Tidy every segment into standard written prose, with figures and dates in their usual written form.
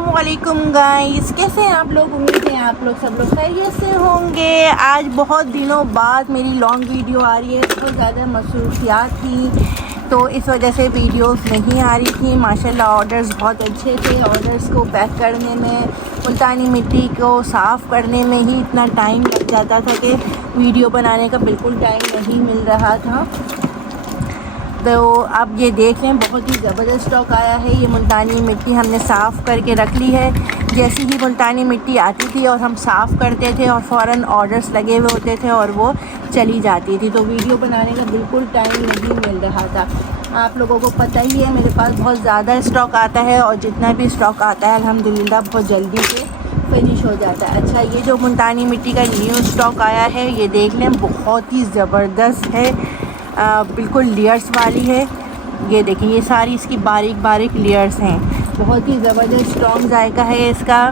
अस्सलामुअलैकुम गाइस, कैसे हैं आप लोग। उम्मीद है आप लोग सब लोग खैरियत से होंगे। आज बहुत दिनों बाद मेरी लॉन्ग वीडियो आ रही है। बहुत ज़्यादा मसरूफियात थी तो इस वजह से वीडियोस नहीं आ रही थी। माशाल्लाह ऑर्डर्स बहुत अच्छे थे। ऑर्डर्स को पैक करने में, मुल्तानी मिट्टी को साफ़ करने में ही इतना टाइम लग जाता था कि वीडियो बनाने का बिल्कुल टाइम नहीं मिल रहा था। तो अब ये देख लें, बहुत ही ज़बरदस्त स्टॉक आया है। ये मुल्तानी मिट्टी हमने साफ़ करके रख ली है। जैसी ही मुल्तानी मिट्टी आती थी और हम साफ़ करते थे और फ़ौरन ऑर्डर्स लगे हुए होते थे और वो चली जाती थी, तो वीडियो बनाने का बिल्कुल टाइम नहीं मिल रहा था। आप लोगों को पता ही है मेरे पास बहुत ज़्यादा स्टॉक आता है और जितना भी स्टॉक आता है अल्हम्दुलिल्लाह बहुत जल्दी से फिनिश हो जाता है। अच्छा, ये जो मुल्तानी मिट्टी का न्यू स्टॉक आया है ये देख लें, बहुत ही ज़बरदस्त है। बिल्कुल लेयर्स वाली है। ये देखें, ये सारी इसकी बारीक बारीक लेयर्स हैं। बहुत ही ज़बरदस्त स्ट्रॉन्ग जायका है इसका।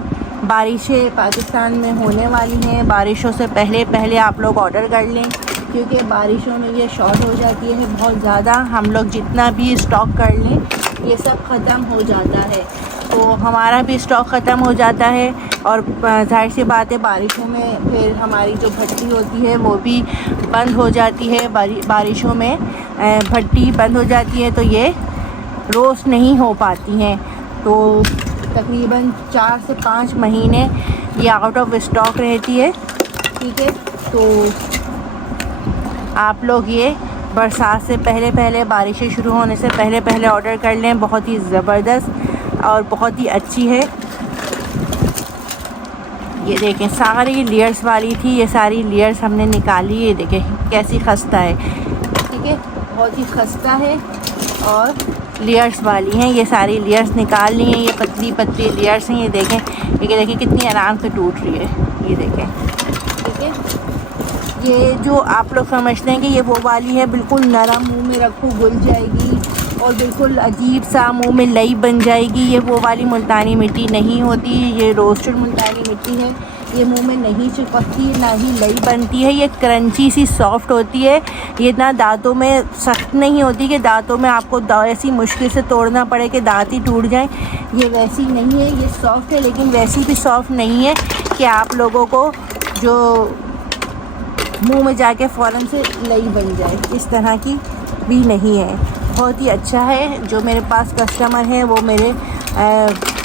बारिशें पाकिस्तान में होने वाली हैं, बारिशों से पहले पहले आप लोग ऑर्डर कर लें क्योंकि बारिशों में ये शॉर्ट हो जाती है बहुत ज़्यादा। हम लोग जितना भी स्टॉक कर लें ये सब ख़त्म हो जाता है, तो हमारा भी स्टॉक ख़त्म हो जाता है। और जाहिर सी बात है बारिशों में फिर हमारी जो भट्टी होती है वो भी बंद हो जाती है। बारिशों में भट्टी बंद हो जाती है तो ये रोस्ट नहीं हो पाती हैं। तो तकरीबन 4 से 5 महीने ये आउट ऑफ स्टॉक रहती है। ठीक है, तो आप लोग ये बरसात से पहले पहले, बारिशें शुरू होने से पहले पहले ऑर्डर कर लें। बहुत ही ज़बरदस्त और बहुत ही अच्छी है। ये देखें, सारी लेयर्स वाली थी, ये सारी लेयर्स हमने निकाली। ये देखें कैसी खस्ता है। ठीक है, बहुत ही खस्ता है और लेयर्स वाली हैं। ये सारी लेयर्स निकाल ली हैं। ये पतली पतली लेयर्स हैं। ये देखें कितनी आराम से टूट रही है। ये देखें, ठीक है। ये जो आप लोग समझते हैं कि ये वो वाली है, बिल्कुल नरम, मुंह में रखो घुल जाएगी और बिल्कुल अजीब सा मुंह में लई बन जाएगी। ये वो वाली मुल्तानी मिट्टी नहीं होती। ये रोस्टेड मुल्तानी मिट्टी है। ये मुंह में नहीं चिपकती, ना ही लई बनती है। ये क्रंची सी सॉफ्ट होती है। ये ना दांतों में सख्त नहीं होती कि दांतों में आपको ऐसी मुश्किल से तोड़ना पड़े कि दांत ही टूट जाएं। ये वैसी नहीं है। ये सॉफ्ट है लेकिन वैसी भी सॉफ्ट नहीं है कि आप लोगों को जो मुंह में जाके फ़ौरन से लई बन जाए, इस तरह की भी नहीं है। बहुत ही अच्छा है। जो मेरे पास कस्टमर हैं वो मेरे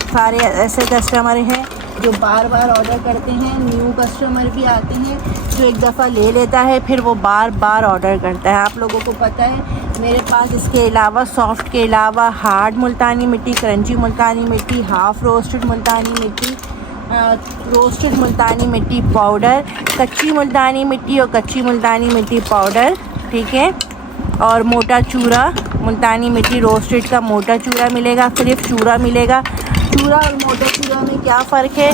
सारे ऐसे कस्टमर हैं जो बार बार ऑर्डर करते हैं। न्यू कस्टमर भी आते हैं जो एक दफ़ा ले लेता है फिर वो बार बार ऑर्डर करता है। आप लोगों को पता है मेरे पास इसके अलावा, सॉफ्ट के अलावा, हार्ड मुल्तानी मिट्टी, क्रंची मुल्तानी मिट्टी, हाफ़ रोस्टेड मुल्तानी मिट्टी, रोस्टेड मुल्तानी मिट्टी पाउडर, कच्ची मुल्तानी मिट्टी और कच्ची मुल्तानी मिट्टी पाउडर, ठीक है, और मोटा चूरा मुल्तानी मिट्टी रोस्टेड का मोटा चूरा मिलेगा। सिर्फ चूरा मिलेगा। चूरा और मोटा चूरा में क्या फ़र्क है?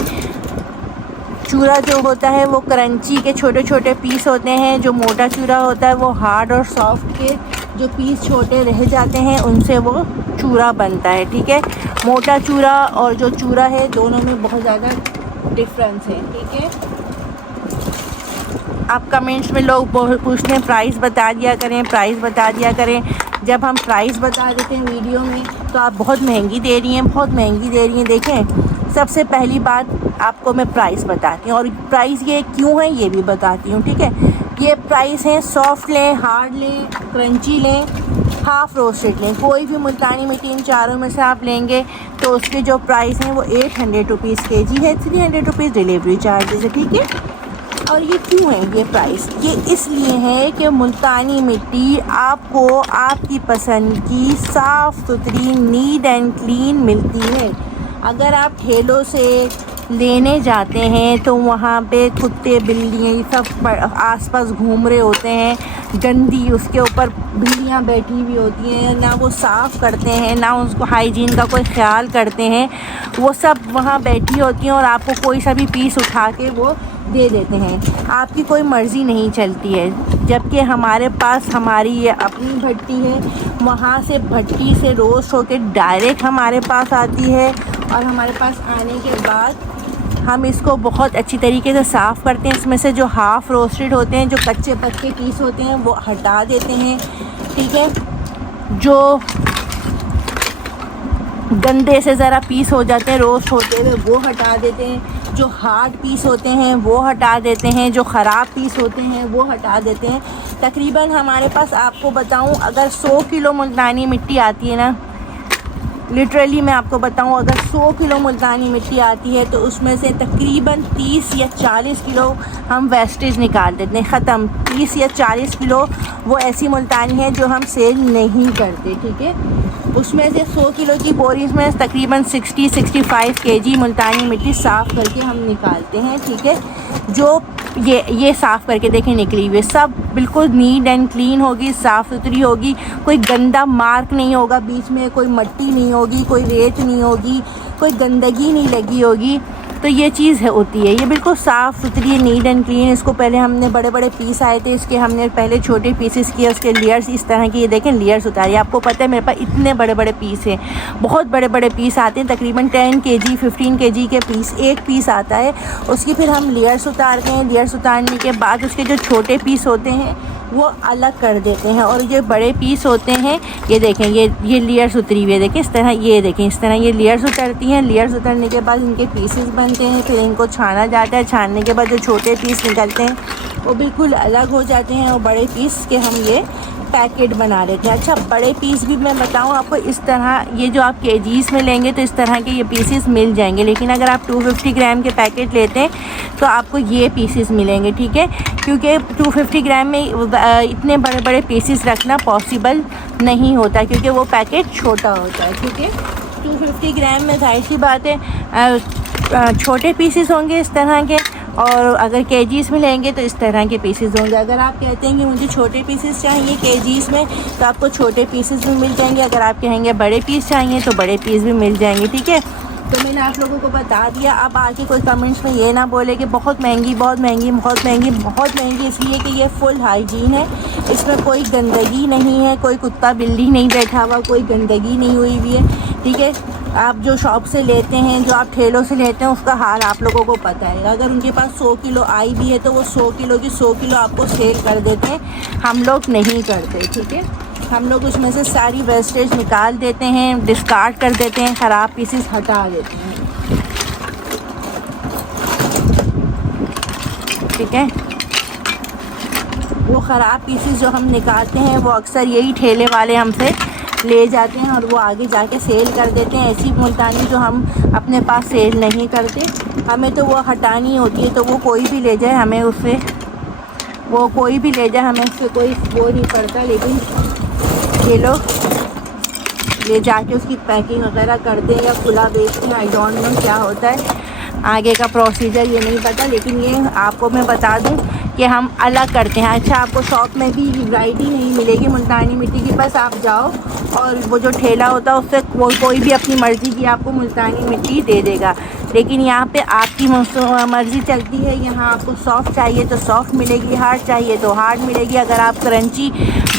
चूरा जो होता है वो क्रंची के छोटे छोटे पीस होते हैं। जो मोटा चूरा होता है वो हार्ड और सॉफ्ट के जो पीस छोटे रह जाते हैं उनसे वो चूरा बनता है। ठीक है, मोटा चूरा और जो चूरा है दोनों में बहुत ज़्यादा डिफरेंस है। ठीक है, आप कमेंट्स में लोग पूछते हैं प्राइस बता दिया करें, प्राइस बता दिया करें। जब हम प्राइस बता देते हैं वीडियो में तो आप बहुत महंगी दे रही हैं, बहुत महंगी दे रही हैं। देखें, सबसे पहली बात आपको मैं प्राइस बताती हूँ और प्राइस ये क्यों है ये भी बताती हूँ। ठीक है, ये प्राइस है, सॉफ्ट लें, हार्ड लें, क्रंची लें, हाफ़ रोस्टेड लें, कोई भी मुल्तानी मिट्टी इन चारों में से आप लेंगे तो उसके जो प्राइस हैं वो 800 रुपीज़ kg है। 300 रुपीज़ डिलीवरी चार्जेस है। ठीक है, और ये क्यों है ये प्राइस? ये इसलिए है कि मुल्तानी मिट्टी आपको आपकी पसंद की साफ़ सुथरी, नीट एंड क्लीन मिलती है। अगर आप ठेलों से लेने जाते हैं तो वहाँ पे कुत्ते बिल्लियाँ ये सब आसपास घूम रहे होते हैं, गंदी, उसके ऊपर बिल्लियाँ बैठी हुई होती हैं, ना वो साफ़ करते हैं, ना उसको हाइजीन का कोई ख्याल करते हैं। वो सब वहाँ बैठी होती हैं और आपको कोई सा भी पीस उठा के वो दे देते हैं। आपकी कोई मर्ज़ी नहीं चलती है। जबकि हमारे पास हमारी ये अपनी भट्टी है, वहाँ से भट्टी से रोस्ट होकर डायरेक्ट हमारे पास आती है और हमारे पास आने के बाद हम इसको बहुत अच्छी तरीके से साफ़ करते हैं। इसमें से जो हाफ़ रोस्टेड होते हैं, जो कच्चे पक्के पीस होते हैं वो हटा देते हैं। ठीक है, जो गंदे से ज़रा पीस हो जाते हैं रोस्ट होते हुए, वो हटा देते हैं। जो हार्ड पीस होते हैं वो हटा देते हैं। जो ख़राब पीस होते हैं वो हटा देते हैं। तकरीबन हमारे पास, आपको बताऊं, अगर 100 किलो मुल्तानी मिट्टी आती है ना, लिटरली मैं आपको बताऊं, अगर 100 किलो मुल्तानी मिट्टी आती है तो उसमें से तकरीबन 30 या 40 किलो हम वेस्टेज निकाल देते हैं, ख़त्म। 30 या 40 किलो वो ऐसी मुल्तानी है जो हम सेल नहीं करते, ठीक है। उसमें से 100 किलो की बोरीज में तकरीबन 60-65 केजी मुल्तानी मिट्टी साफ़ करके हम निकालते हैं, ठीक है। जो ये साफ़ करके देखें निकली हुई, सब बिल्कुल नीट एंड क्लीन होगी, साफ़ सुथरी होगी, कोई गंदा मार्क नहीं होगा, बीच में कोई मट्टी नहीं होगी, कोई रेत नहीं होगी, कोई गंदगी नहीं लगी होगी। तो ये चीज़ होती है, ये बिल्कुल साफ़ सुथरी नीट एंड क्लीन। इसको पहले हमने बड़े बड़े पीस आए थे, इसके हमने पहले छोटे पीसेस किए, उसके लेयर्स इस तरह की, ये देखें लेयर्स उतारी। आपको पता है मेरे पास इतने बड़े बड़े पीस हैं, बहुत बड़े बड़े पीस आते हैं, तकरीबन 10 केजी 15 केजी के पीस, एक पीस आता है। उसकी फिर हम लेयर्स उतारते हैं। लेयर्स उतारने के बाद उसके जो छोटे पीस होते हैं वो अलग कर देते हैं, और जो बड़े पीस होते हैं, ये देखें, ये लेयर्स उतरी हुई है, देखें इस तरह, ये देखें इस तरह ये लेयर्स उतरती हैं। लेयर्स उतरने के बाद इनके पीसेस बनते हैं, फिर इनको छाना जाता है। छानने के बाद जो छोटे पीस निकलते हैं वो बिल्कुल अलग हो जाते हैं, और बड़े पीस के हम ये पैकेट बना लेते हैं। अच्छा, बड़े पीस भी मैं बताऊं आपको, इस तरह ये जो आप केजीज़ में लेंगे तो इस तरह के ये पीसेस मिल जाएंगे, लेकिन अगर आप 250 ग्राम के पैकेट लेते हैं तो आपको ये पीसेस मिलेंगे, ठीक है। क्योंकि 250 ग्राम में इतने बड़े बड़े पीसेस रखना पॉसिबल नहीं होता, क्योंकि वो पैकेट छोटा होता है, ठीक है। 250 ग्राम में जाहिर सी बात है छोटे पीसेस होंगे इस तरह के, और अगर केजीज़ में लेंगे तो इस तरह के पीसेस होंगे। अगर आप कहते हैं कि मुझे छोटे पीसेस चाहिए केजीज़ में, तो आपको छोटे पीसेस भी मिल जाएंगे। अगर आप कहेंगे बड़े पीस चाहिए तो बड़े पीस भी मिल जाएंगे, ठीक है। तो मैंने आप लोगों को बता दिया। अब आके कोई कमेंट्स में ये ना बोले कि बहुत महंगी, बहुत महंगी, बहुत महंगी। बहुत महंगी इसलिए कि ये फुल हाइजीन है, इसमें कोई गंदगी नहीं है, कोई कुत्ता बिल्ली नहीं बैठा हुआ, कोई गंदगी नहीं हुई हुई है, ठीक है। आप जो शॉप से लेते हैं, जो आप ठेलों से लेते हैं, उसका हाल आप लोगों को पता है। अगर उनके पास 100 किलो आई भी है तो वो 100 किलो की 100 किलो आपको सेल कर देते हैं। हम लोग नहीं करते, ठीक है। हम लोग उसमें से सारी वेस्टेज निकाल देते हैं, डिस्कार्ड कर देते हैं, ख़राब पीसेस हटा देते हैं, ठीक है। वो ख़राब पीसेस जो हम निकालते हैं वो अक्सर यही ठेले वाले हमसे ले जाते हैं, और वो आगे जाके सेल कर देते हैं। ऐसी मुल्तानी जो हम अपने पास सेल नहीं करते, हमें तो वो हटानी होती है, तो वो कोई भी ले जाए, हमें उससे, वो कोई भी ले जाए, हमें उससे कोई वो नहीं पड़ता। लेकिन ये लोग ले जाके उसकी पैकिंग वगैरह करते हैं या खुला बेचते हैं, आई डोंट नो क्या होता है आगे का प्रोसीजर, ये नहीं पता। लेकिन ये आपको मैं बता दूं कि हम अलग करते हैं। अच्छा, आपको शॉप में भी वैरायटी नहीं मिलेगी मुल्तानी मिट्टी की, बस आप जाओ और वो जो ठेला होता है उससे कोई भी अपनी मर्ज़ी की आपको मुल्तानी मिट्टी दे देगा। लेकिन यहाँ पे आपकी मर्ज़ी चलती है। यहाँ आपको सॉफ़्ट चाहिए तो सॉफ़्ट मिलेगी, हार्ड चाहिए तो हार्ड मिलेगी। अगर आप क्रंची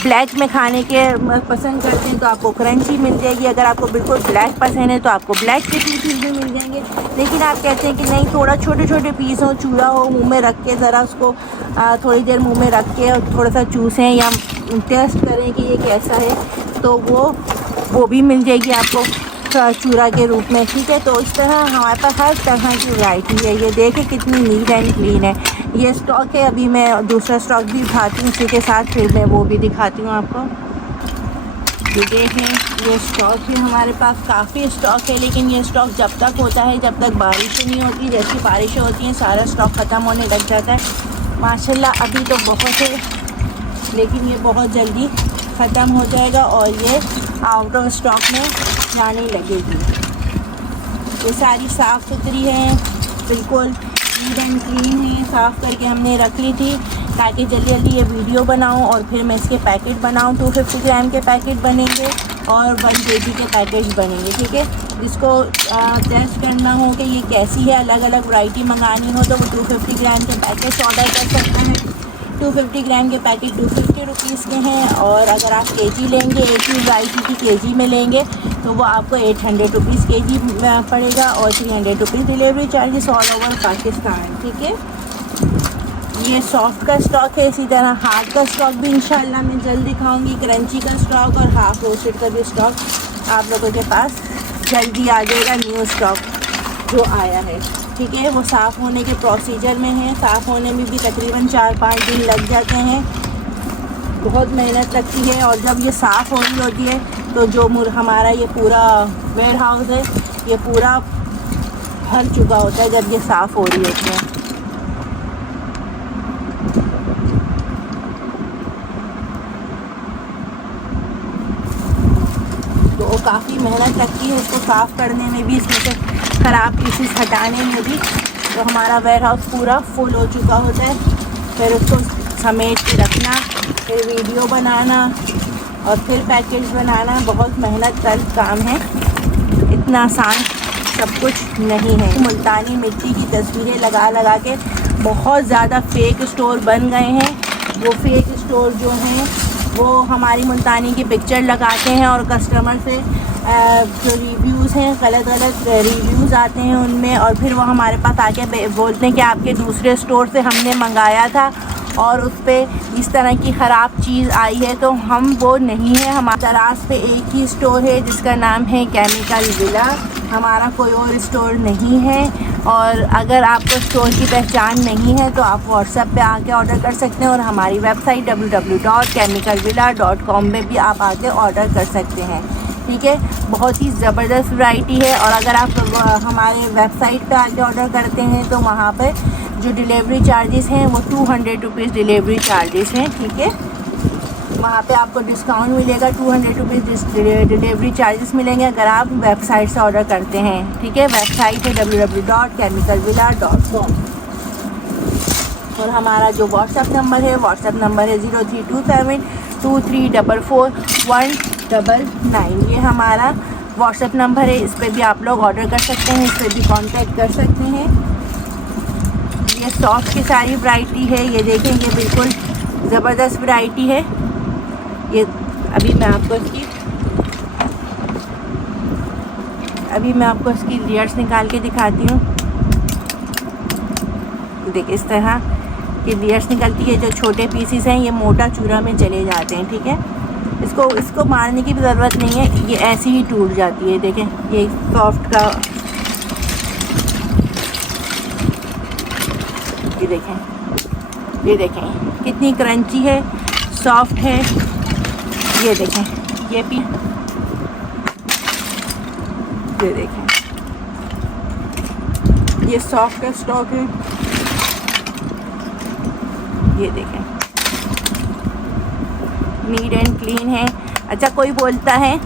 ब्लैक में खाने के पसंद करते हैं तो आपको क्रंची मिल जाएगी। अगर आपको बिल्कुल ब्लैक पसंद है तो आपको ब्लैक के पीसेस भी मिल जाएंगे। लेकिन आप कहते हैं कि नहीं, थोड़ा छोटे छोटे पीस हो, चूड़ा हो, मुंह में रख के ज़रा उसको थोड़ी देर मुंह में रख के और थोड़ा सा चूसें या टेस्ट करें कि ये कैसा है, तो वो भी मिल जाएगी आपको चूड़ा के रूप में, ठीक है। तो इस तरह हमारे पास हर तरह की वैरायटी है। ये देखें कितनी नीट एंड क्लीन है। ये स्टॉक है, अभी मैं दूसरा स्टॉक भी दिखाती हूँ, उसी के साथ फिर मैं वो भी दिखाती हूँ आपको। ये देखें, ये स्टॉक है हमारे पास, काफ़ी स्टॉक है। लेकिन ये स्टॉक जब तक होता है जब तक बारिशें नहीं होती। जैसी बारिशें होती हैं सारा स्टॉक ख़त्म होने लग जाता है। माशाल्लाह अभी तो बहुत है, लेकिन ये बहुत जल्दी ख़त्म हो जाएगा और ये आउट ऑफ स्टॉक में जाने लगेगी। ये सारी साफ़ सुथरी है, बिल्कुल नीट एंड क्लीन है। साफ़ करके हमने रख ली थी ताकि जल्दी जल्दी ये वीडियो बनाऊं और फिर मैं इसके पैकेट बनाऊं। 250 ग्राम के पैकेट बनेंगे और 1 केजी के पैकेट बनेंगे, ठीक है। जिसको टेस्ट करना हो कि ये कैसी है, अलग अलग वैरायटी मंगानी हो, तो वो 250 ग्राम के पैकेट ऑर्डर कर सकते हैं। 250 ग्राम के पैकेट 250 रुपीज़ के हैं, और अगर आप केजी लेंगे, एक ही वैरायटी की केजी में लेंगे तो वो आपको 800 रुपीज़ केजी पड़ेगा, और 300 rupees delivery charges all over Pakistan, ठीक है। ये सॉफ्ट का स्टॉक है। इसी तरह हार्ड का स्टॉक भी इंशाल्लाह मैं जल्द दिखाऊंगी। क्रंची का स्टॉक और हाफ रोस्टेड का भी स्टॉक आप लोगों के पास जल्दी आ जाएगा न्यू स्टॉक जो आया है, ठीक है। वो साफ़ होने के प्रोसीजर में है, साफ़ होने में भी तकरीबन 4-5 दिन लग जाते हैं, बहुत मेहनत लगती है। और जब ये साफ़ हो रही होती है तो जो हमारा ये पूरा वेयर हाउस है ये पूरा भर चुका होता है जब ये साफ़ हो रही होती है। तो काफ़ी मेहनत लगती है इसको साफ़ करने में भी, इसमें से ख़राब पीसेस हटाने में भी। तो हमारा वेयर हाउस पूरा फुल हो चुका होता है, फिर उसको समेट के रखना, फिर वीडियो बनाना और फिर पैकेज बनाना बहुत मेहनत का काम है, इतना आसान सब कुछ नहीं है। मुल्तानी मिट्टी की तस्वीरें लगा लगा के बहुत ज़्यादा फ़ेक स्टोर बन गए हैं। वो फ़ेक स्टोर जो हैं वो हमारी मुल्तानी की पिक्चर लगाते हैं और कस्टमर से जो रिव्यूज़ हैं गलत रिव्यूज़ आते हैं उनमें, और फिर वो हमारे पास आके बोलते हैं कि आपके दूसरे स्टोर से हमने मंगाया था और उस पर इस तरह की ख़राब चीज़ आई है। तो हम वो नहीं है, हमारे दराज पे एक ही स्टोर है जिसका नाम है केमिकल विला, हमारा कोई और स्टोर नहीं है। और अगर आपको स्टोर की पहचान नहीं है तो आप व्हाट्सएप पे आके ऑर्डर कर सकते हैं, और हमारी वेबसाइट www.chemicalvilla.com में भी आप आके ऑर्डर कर सकते हैं, ठीक है। बहुत ही ज़बरदस्त वैरायटी है। और अगर आप हमारे वेबसाइट पे आके ऑर्डर करते हैं तो वहाँ पे जो डिलीवरी चार्जेस हैं वो 200 रुपीज़ डिलीवरी चार्जेस हैं, ठीक है। वहाँ पे आपको डिस्काउंट मिलेगा, 200 रुपीज़ डिलीवरी चार्जेस मिलेंगे अगर आप वेबसाइट से ऑर्डर करते हैं, ठीक है। वेबसाइट है www.chemicalvilla.com। और हमारा जो व्हाट्सएप नंबर है 032723444199, ये हमारा व्हाट्सएप नंबर है। इस पर भी आप लोग ऑर्डर कर सकते हैं, इस पर भी कांटेक्ट कर सकते हैं। ये सॉफ्ट की सारी वैरायटी है, ये देखें ये बिल्कुल ज़बरदस्त वैरायटी है। ये अभी मैं आपको इसकी लेयर्स निकाल के दिखाती हूँ। देखिए इस तरह की लेयर्स निकलती है। जो छोटे पीसीस हैं ये मोटा चूरा में चले जाते हैं, ठीक है। इसको मारने की भी ज़रूरत नहीं है, ये ऐसी ही टूट जाती है। देखें ये सॉफ्ट का, ये देखें कितनी क्रंची है, सॉफ्ट है। ये देखें ये भी, ये देखें ये सॉफ्ट का स्टॉक है, ये देखें नीट एंड क्लीन है। अच्छा कोई बोलता है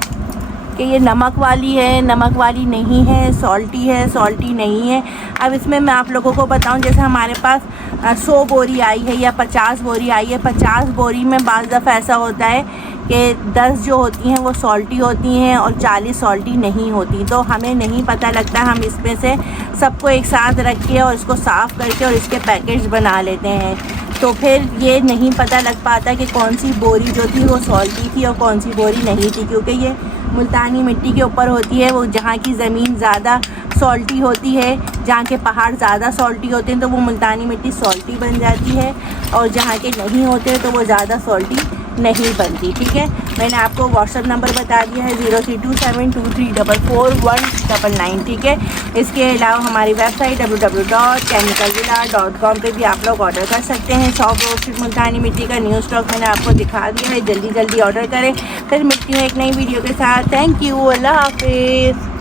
कि ये नमक वाली है, नमक वाली नहीं है, सॉल्टी है, सॉल्टी नहीं है। अब इसमें मैं आप लोगों को बताऊं, जैसे हमारे पास 100 बोरी आई है या 50 बोरी आई है, 50 बोरी में बाज़ दफ़ा ऐसा होता है कि 10 जो होती हैं वो सॉल्टी होती हैं और 40 सॉल्टी नहीं होती। तो हमें नहीं पता लगता, हम इसमें से सबको एक साथ रख के और इसको साफ़ करके और इसके पैकेट्स बना लेते हैं। तो फिर ये नहीं पता लग पाता कि कौन सी बोरी जो थी वो सॉल्टी थी और कौन सी बोरी नहीं थी, क्योंकि ये मुल्तानी मिट्टी के ऊपर होती है। वो जहाँ की ज़मीन ज़्यादा सॉल्टी होती है, जहाँ के पहाड़ ज़्यादा सॉल्टी होते हैं तो वो मुल्तानी मिट्टी सॉल्टी बन जाती है, और जहाँ के नहीं होते तो वो ज़्यादा सॉल्टी नहीं बनती, ठीक है। मैंने आपको व्हाट्सएप नंबर बता दिया है 032723444199, ठीक है। इसके अलावा हमारी वेबसाइट www.chemicalvilla.com पे भी आप लोग ऑर्डर कर सकते हैं। सॉफ्ट रोस्टेड मुल्तानी मिट्टी का न्यू स्टॉक मैंने आपको दिखा दिया है, जल्दी जल्दी ऑर्डर करें। फिर मिलती हूँ एक नई वीडियो के साथ। थैंक यू, अल्लाह हाफिज़।